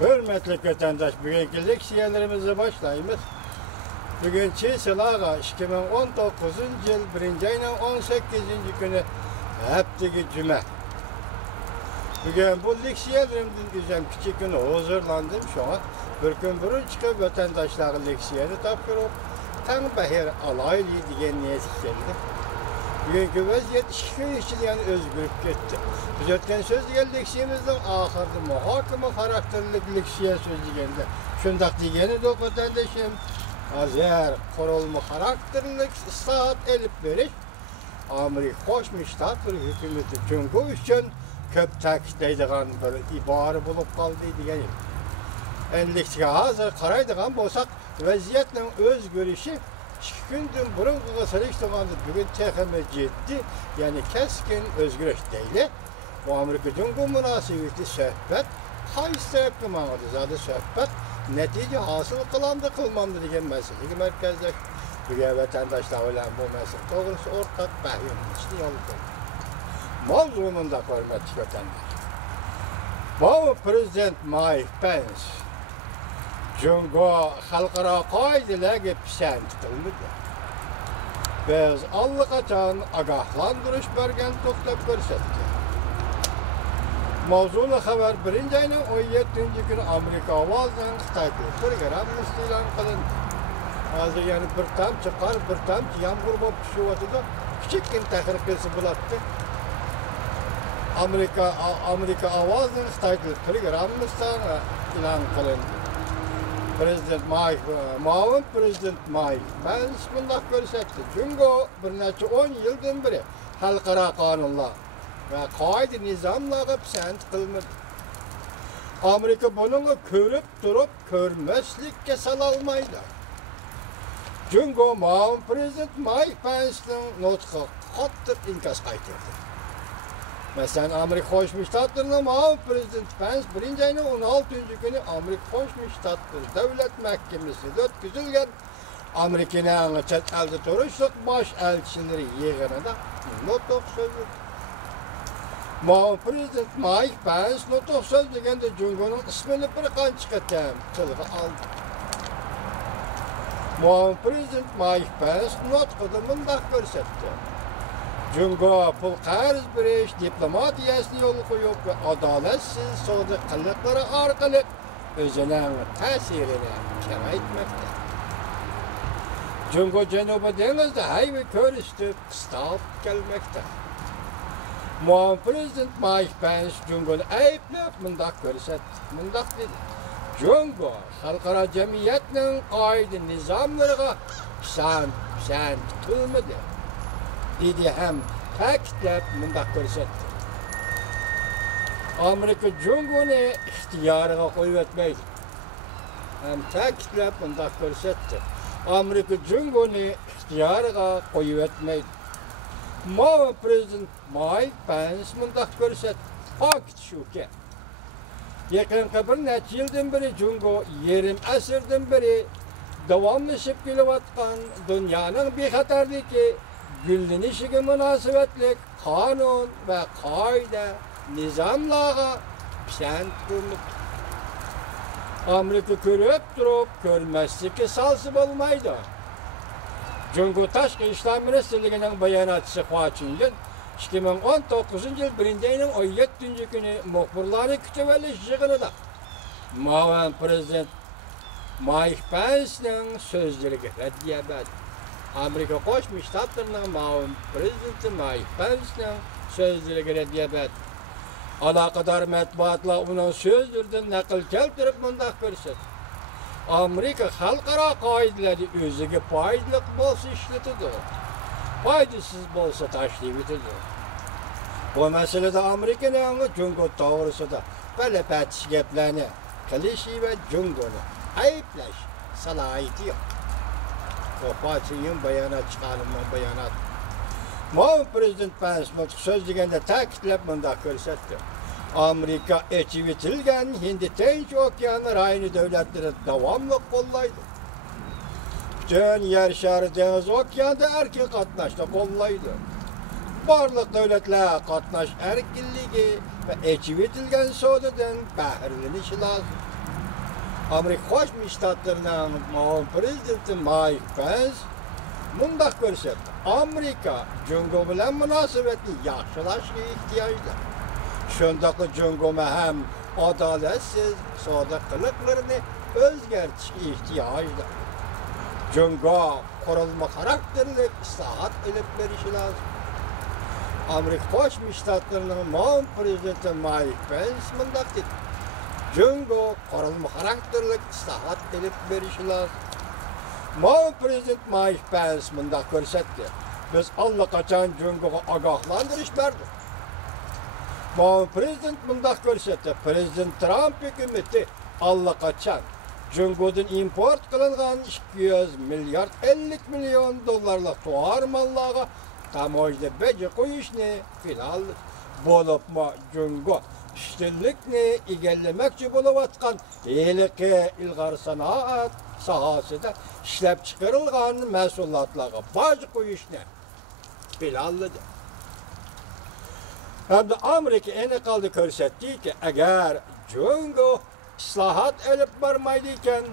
Hürmetli vatandaş, bugünkü leksiyalarımızı başlayımız. Bugünkü sılağa 2019 yıl 1. ayının 18. günü haftaki cuma. Bugün bu leksiyalarımdan güzel küçük günü hazırlandım şu an. Bir gün burun çıkıp vatandaşlara leksiyonu tapırıp tam bahir alaylı diyen niyeti geldi. Bugünkü vaziyet işgal işçiliğini özgürlük gitti. Biz ötken söz diyen leksiyemizden ahırda muhakeme karakterli leksiye söz diyende. Şundak diyeni de vatandaşım. Azer kurulma karakterli saat elip veriş. Amerika Koşmuş Ştat bir hükümeti çünkü üçün köp takipteydiğen bir ibarı bulup kaldı diyelim. Enlikçe hazır karaydıgan bolsak vaziyetle öz görüşü 2 gündür burun kıgasarıştığında bugün tekeme ciddi yani keskin özgürlük değil. Bu Amerika Cumhuriyeti münasebeti sohbet kayısı sebepli mağadı zaten sohbet netice hasıl kılandı kılmandı diyen meseleyi merkezde bugün vatandaşlar olan bu mesele doğrusu ortak bahim içli yolu mevzununda hürmetli vatandaş. Bu Prezident Mike Pence Cumhuriyet halkara kaidelerge pişen tutulmadı. Biz allakaçan agahlandırış bergen toplap görsettik. Mavzulu haber 1. ayının 17. günü Amerika avazdan Xitay program ilan kılındı. Hazır yani bir tam çıkar, bir tam yağmur bulup düşüyordu. Küçükkin tahrikkesi bulattı. Amerika avazdan Xitay program ilan kılındı. Muavin Prezident Mike Pence bundak görsetti. Çünkü bir neçe 10 yıldan beri halkara kanunlar ve kaide nizamlara pisand kılmadı. Amerika bunu körüp durup körmeslikке salalmaydı. Çünkü Muavin Prezident Mike Pence'nin nutku kattır inkas kaytırdı. Mesela Amerika Koşmuş Ştatları'nın Muavin Prezident Pence 1. ayının 16. günü Amerika Koşmuş Ştatları Devlet Mahkemesi'nde ötküzülgen Amerika'nın çet elde turuşluk baş elçileri yığınında notuk sözü. Muavin Prezident Mike Pence notuk söz degende Cumhur'un ismini bir kançıka temsilci aldı. Muavin Prezident Mike Pence nutkuda bundak görsetti. Cumhuriyet pul qarz beriş diplomatiyasını yolu koyup ve adaletsiz soğudu kılıkları arkalı özünün tesirini kemaytmekte. Cumhuriyet Cenubu Deniz'de hayvi körüstü kıstap gelmekte. Muavin Prezident Mike Pence Cumhuriyet ayıplayıp mındak görset, mındak dedi. Cumhuriyet halkara cemiyetinin kaide nizamlarına pisand tutulmadı. Dedi hem takitlep mındak görsetti. Amerika Cumhuriyeti ihtiyarına koyuvetmeydi. Hem takitlep mındak görsetti. Amerika Cumhuriyeti ihtiyarına koyuvetmeydi. Muavin Prezident Mike Pence mındak görsetti. Fakit şu ki, yakın bir neçe yıldan beri Cumhuriyet yerim asırdan beri devamlaşıp gelivatkan dünyanın bir hatardaki güllenişine münasebetlik kanun ve kaide nizamlara pisand kılınıp Amerika körüp durup körmezlikki salsıp olmaydı. Cumhuriyet Taşkı İşler Ministerliği'nin beyanatçısı Huaçin'in 2019 yıl 1. ayının 17. günü muhbirleri kütüveli yığınında Muavin Prezident Mike Pence'nin sözleri reddiyemedi. Amerika Koşmuş Ştatları'nın Muavin Prezidenti Mike Pence'nin sözleri reddiyemedi. Alakadar metbuatla onun sözlerden nakil keltirip mındak görset. Amerika halkara kaideleri özüge faydalık bolsa işletidir. Faydasız bolsa taşlayıvetidir. Bu meselede Amerika'nın Cumhuriyet doğrusu da böyle petiş geplerini kılışı ve Cumhuriyet'i ayıplaş salayeti yok. O Huaçin'in beyanat çıkarımının beyanat. Muavin Prezident Pence söz degende takitlep mındak görsetti. Amerika eçivitilgen Hindi Tinç Okyanı aynı devletleri devamlı kollaydı. Bütün yer şarı deniz okyanında erkin katnaşta kollaydı. Barlık devletler katnaş erkinliği ve eçivitilgen soğududan bahirlenişi lazım. Amerika Qo'shma Shtatlarining muavin prezidenti Mike Pence mundaq ko'rsatdi. Amerika Jungo bilan munosabatni yaxshilashga ehtiyojda. Shundaqla Jungo ham adolatsiz soda qiliqlarini o'zgartirishga ehtiyojda. Jungo qurilma xarakterli islohot ilib berishi lozim. Amerika Qo'shma Shtatlarining muavin prezidenti Mike Pence mundaq dedi. Jungo qurilma xarakterli islohot ilib berishi lozim. Muavin prezident Mike Pence mundaq ko'rsatdi. Biz allaqachon Jungoga ogohlantirish berdik. Muavin prezident mundaq ko'rsatdi. Prezident Trump hukumati allaqachon Jungodan import qilingan 200 milliard 50 million dollarlik tovar mallarga tamoyilda beji qo'yishni final bo'libmi Jungo ishsizlikni egallamoqchi bo'layotgan haliqi ilg'or sanoat sohasida ishlab chiqarilgan mahsulotlarga boj qo'yishni planladi. Hamda Amerika aniqoldi ko'rsatdiki, agar Jungo islohot olib bormaydi ekan,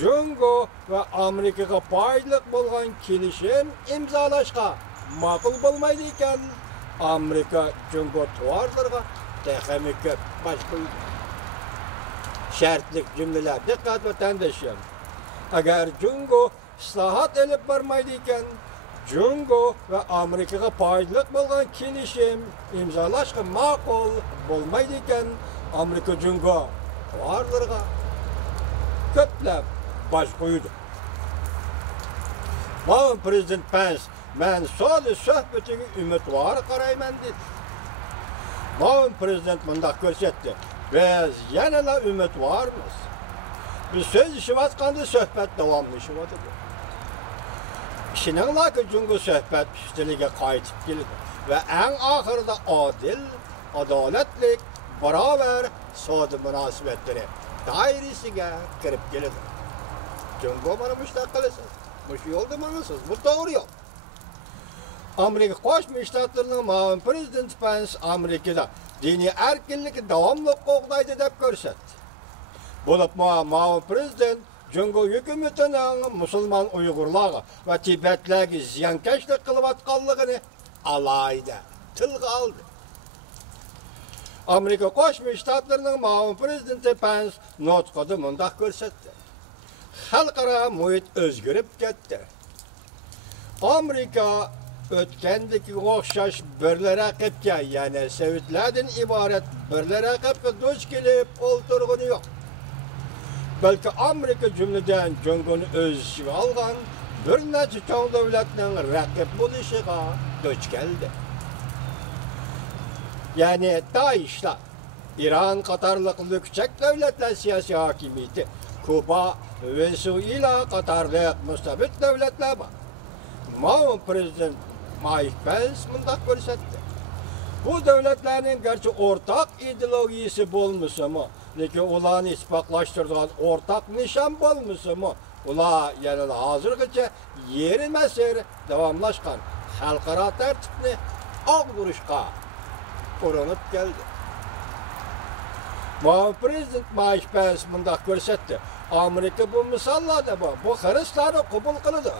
Jungo va Amerikaga foydali bo'lgan kelishim imzolashga ma'qul bo'lmaydi ekan, Amerika Jungo tovarlarga texnik ko'p boj qo'ydi. Shartlik jumlalar diqqat vatandoshlar. Agar Jungo islohot olib bormaydi ekan, Jungo va Amerikaga foydali bo'lgan kelishim imzolashga ma'qul bo'lmaydi ekan, Amerika Jungo tovarlarga ko'plab boj qo'ydi. Muavin prezident Pence men so'zi suhbatiga umidvor qarayman dedi. Muavin prezident mundaq ko'rsatdi. Biz yanada umidvormiz. Biz so'zlashayotganda suhbat davomlashyapti. Ishoninglarki, Jungo suhbat ustiliga qaytib keldi va eng oxirida odil, adolatli, barobar savdo munosabatlari doirasiga kirib keldi. Jungo mana mushtaq qilasiz. Mush yo'lda manasiz. Bu to'g'ri yo'l. Amerika Qo'shma Shtatlarining muavin prezidenti Pence Amerikada diniy erkinlikni davomli qo'g'daydi deb ko'rsatdi. Bo'lib muavin prezident Jungo hukumatining musulmon Uyg'urlarga va Tibetlarga ziyonkashlik qilayotganligini alayda tilga oldi. Amerika Qo'shma Shtatlarining muavin prezidenti Pence nutqida mundaq ko'rsatdi. Xalqaro muhit o'zgarib ketdi. Amerika o'tgandagi o'xshash birlar raqibga, ya'ni Sovetlardan iborat birlar raqibga duch kelib o'ltirgani yo'q. Balki Amerika jumladan Jungoni o'z ichiga olgan bir necha cho'ng davlatning raqib bo'lishiga duch keldi. Ya'ni Daeshlar, Iran qatorliq yuksak davlatlar siyosiy hokimiyati, Kuba, Venezuela qatorliq mustabid davlatlar bor. Muavin prezident Mike Pence mundaq ko'rsatdi. Bu davlatlarning garchi o'rtaq ideologiyasi bo'lmasa-mu, lekin ularni isbotlashtiradigan o'rtaq nishon bo'lmasa-mu, ular yana hozirgacha yerimasir davomlashgan xalqaro tartibni og'dirishga urinib keldi. Muavin prezident Mike Pence mundaq ko'rsatdi. Amerika bu misollarda bor. Bu xristianlarni qabul qiladi.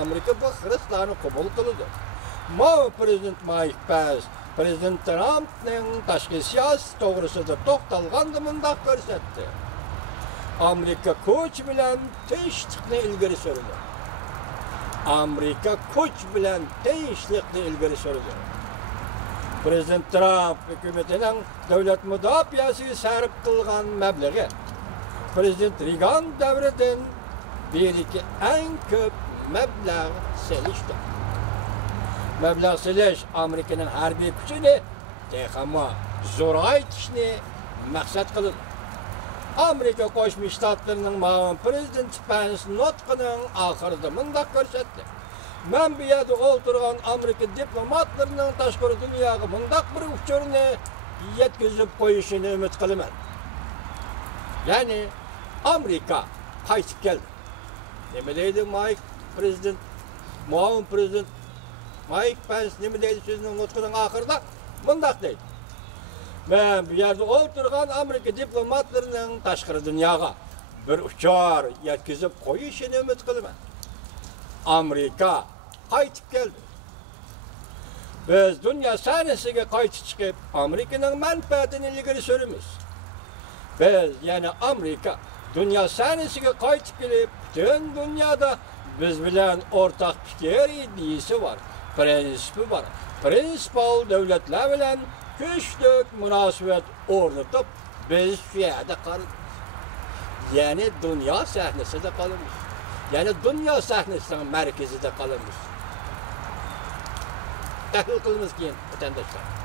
Amerika bu xristianlarni qabul qiladi. Muavin prezident Mike Pence prezident Trumpning tashqi siyosat to'g'risida to'xtalganda mundaq ko'rsatdi. Amerika kuch bilan tinchlikni ilgari surdi. Amerika kuch bilan tinchlikni ilgari surdi. Prezident Trump hukumatining davlat mudofaasiga sarf qilgan mablag'i Prezident Reagan davridan beriki eng ko'p mablag' selishdi. Mablag' selish Amerikaning harbiy kuchini texama zo'raytishni maqsad qildi. Amerika Qo'shma Shtatlarining muavin prezidenti Pence nutqining oxirida mundaq ko'rsatdi. Men bu yerda o'tirgan Amerika diplomatlarining tashqi dunyoga mundaq bir uchurni yetkazib qo'yishini umid qilaman. Ya'ni Amerika qaytib keldi. Nima deydi Mike prezident, muavin prezident Mike Pence nima deydi so'zining nutqining oxirida mundaq deydi. Ben bir yerde oturgan Amerika diplomatlarının taşqırı dünyaya bir uçar yetkizip koyuşunu ümit kılıman. Amerika qaytib geldi. Biz dünya sahnesiga qaytib chiqib, Amerikanın menfaatini ilgari sürümüz. Biz yani Amerika dünya sahnesiga qaytib kelib, bütün dünyada biz bilen ortak fikir iddiası var, prensipi var. Prinsipal devletler bilen güçlük münasebet ornatıp biz şu yerde kalırız. Yani dünya sahnesinde kalırız. Yani dünya sahnesinin merkezinde kalırız. Tahlil kılımız ki vatandaşlar.